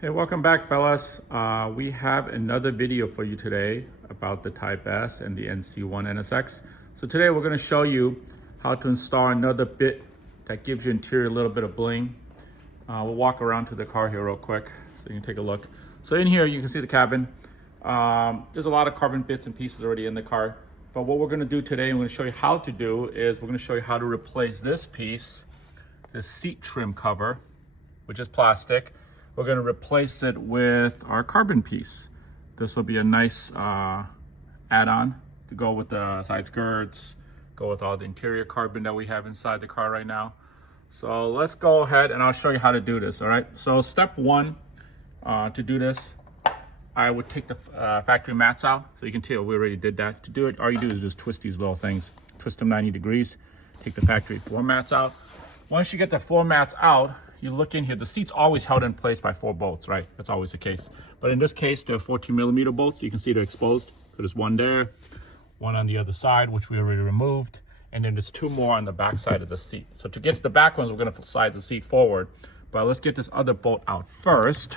Hey, welcome back, fellas. We have another video for you today about the Type S and the NC1 NSX. So today we're going to show you how to install another bit that gives your interior a little bit of bling. We'll walk around to the car here real quick so you can take a look. So in here you can see the cabin. There's a lot of carbon bits and pieces already in the car. But what we're going to do today, and we're going to show you how to do, is we're going to show you how to replace this piece, this seat trim cover, which is plastic. We're going to replace it with our carbon piece. This will be a nice add-on to go with the side skirts, go with all the interior carbon that we have inside the car right now. So let's go ahead and I'll show you how to do this, all right? So step one, to do this, I would take the factory mats out. So you can tell we already did that. To do it, all you do is just twist these little things, twist them 90 degrees, take the factory floor mats out. Once you get the floor mats out, you look in here, the seat's always held in place by 4 bolts, right? That's always the case. But in this case, they're 14mm bolts. You can see they're exposed. So there's one there, one on the other side, which we already removed. And then there's 2 more on the back side of the seat. So to get to the back ones, we're gonna slide the seat forward. But let's get this other bolt out first,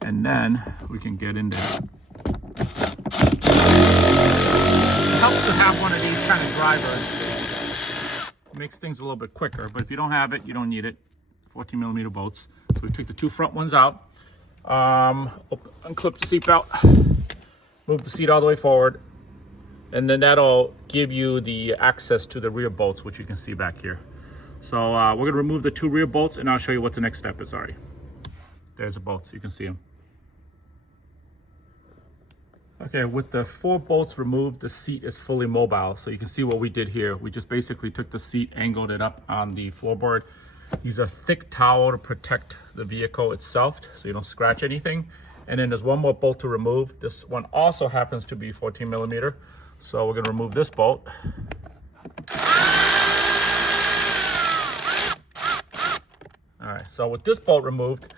and then we can get in there. It helps to have one of these kind of drivers. It makes things a little bit quicker, but if you don't have it, you don't need it. 14mm bolts. So we took the 2 front ones out, unclip the seat belt, move the seat all the way forward, and then that'll give you the access to the rear bolts, which you can see back here. So we're gonna remove the 2 rear bolts, and I'll show you what the next step is. Sorry, there's the bolts, you can see them. Okay, with the 4 bolts removed, the seat is fully mobile. So you can see what we did here. We just basically took the seat, angled it up on the floorboard. Use a thick towel to protect the vehicle itself so you don't scratch anything. And then there's one more bolt to remove. This one also happens to be 14mm. So we're gonna remove this bolt. All right, so with this bolt removed,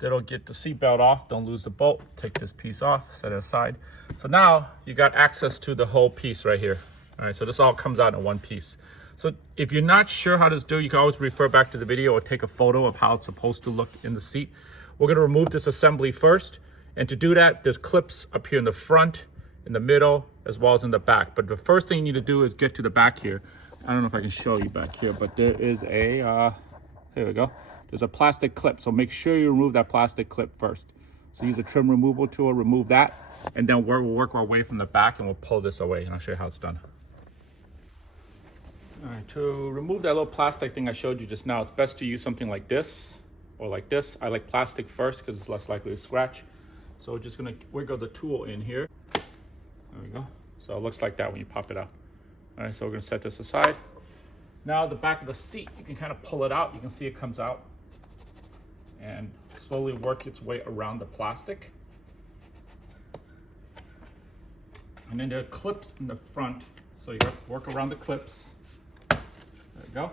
that'll get the seat belt off. Don't lose the bolt. Take this piece off, set it aside. So now you got access to the whole piece right here. All right, so this all comes out in one piece. So if you're not sure how to do, you can always refer back to the video or take a photo of how it's supposed to look in the seat. We're gonna remove this assembly first. And to do that, there's clips up here in the front, in the middle, as well as in the back. But the first thing you need to do is get to the back here. I don't know if I can show you back here, but there is a, here we go. There's a plastic clip. So make sure you remove that plastic clip first. So use a trim removal tool, remove that, and then we'll work our way from the back and we'll pull this away, and I'll show you how it's done. All right, to remove that little plastic thing I showed you just now, it's best to use something like this or like this. I like plastic first because it's less likely to scratch. So we're just gonna wiggle the tool in here. There we go. So it looks like that when you pop it out. All right, so we're gonna set this aside. Now the back of the seat, you can kind of pull it out. You can see it comes out and slowly work its way around the plastic. And then there are clips in the front. So you work around the clips. There we go.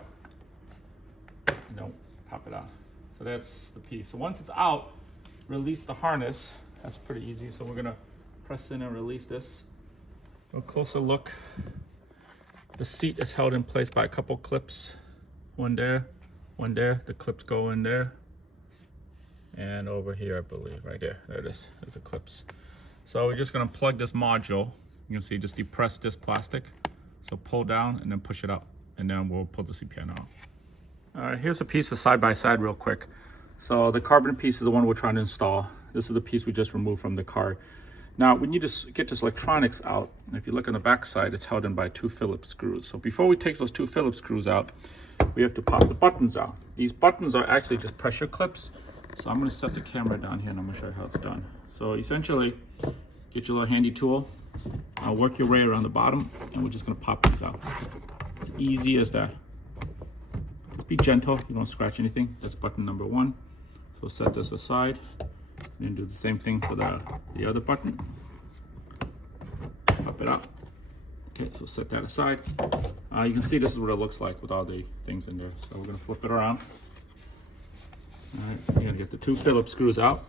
And don't pop it out. So that's the piece. So once it's out, release the harness. That's pretty easy. So we're gonna press in and release this. A closer look. The seat is held in place by a couple clips. One there, one there. The clips go in there. And over here, I believe, right there. There it is. There's the clips. So we're just gonna plug this module. You can see, just depress this plastic. So pull down and then push it up. And then we'll pull the seat panel out. All right, here's a piece of side-by-side real quick. So the carbon piece is the one we're trying to install. This is the piece we just removed from the car. Now, we need to get this electronics out. If you look on the back side, it's held in by 2 Phillips screws. So before we take those 2 Phillips screws out, we have to pop the buttons out. These buttons are actually just pressure clips. So I'm gonna set the camera down here and I'm gonna show you how it's done. So essentially, get your little handy tool, work your way around the bottom, and we're just gonna pop these out. It's easy as that. Just be gentle, you don't scratch anything. That's button number 1. So set this aside, and then do the same thing for the other button. Pop it out. Okay, so set that aside. You can see this is what it looks like with all the things in there. So we're gonna flip it around. All right, you're gonna get the 2 Phillips screws out.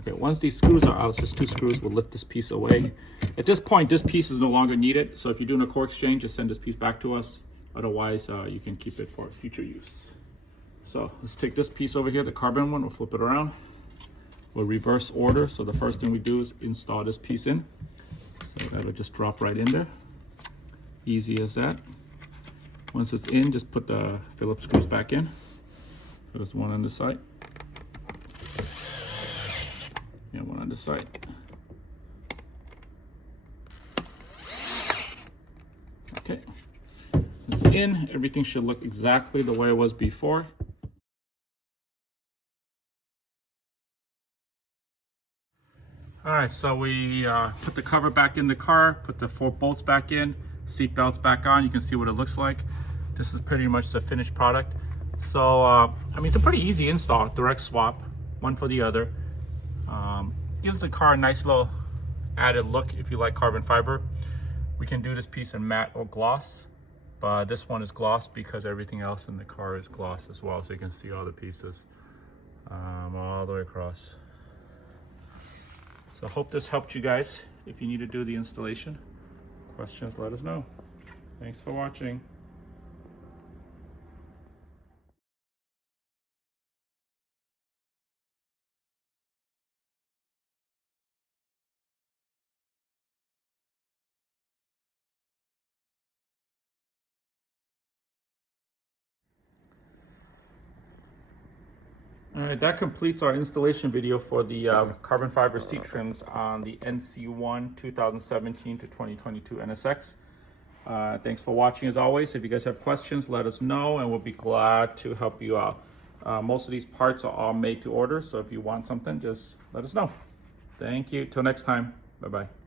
Okay, once these screws are out, just 2 screws will lift this piece away. At this point, this piece is no longer needed. So if you're doing a core exchange, just send this piece back to us. Otherwise, you can keep it for future use. So let's take this piece over here, the carbon one, we'll flip it around. We'll reverse order. So the first thing we do is install this piece in. So that'll just drop right in there. Easy as that. Once it's in, just put the Phillips screws back in. So there's one on the side. And one on the side. Okay. It's in. Everything should look exactly the way it was before. All right, so we put the cover back in the car, put the 4 bolts back in, seat belts back on. You can see what it looks like. This is pretty much the finished product. So, I mean, it's a pretty easy install, direct swap, one for the other. Gives the car a nice little added look if you like carbon fiber. We can do this piece in matte or gloss, but this one is gloss because everything else in the car is gloss as well. So you can see all the pieces all the way across. So I hope this helped you guys. If you need to do the installation, questions, let us know. Thanks for watching. All right, that completes our installation video for the carbon fiber seat trims on the NC1 2017 to 2022 NSX. Thanks for watching as always. If you guys have questions, let us know and we'll be glad to help you out. Most of these parts are all made to order, so if you want something, just let us know. Thank you. Till next time. Bye-bye.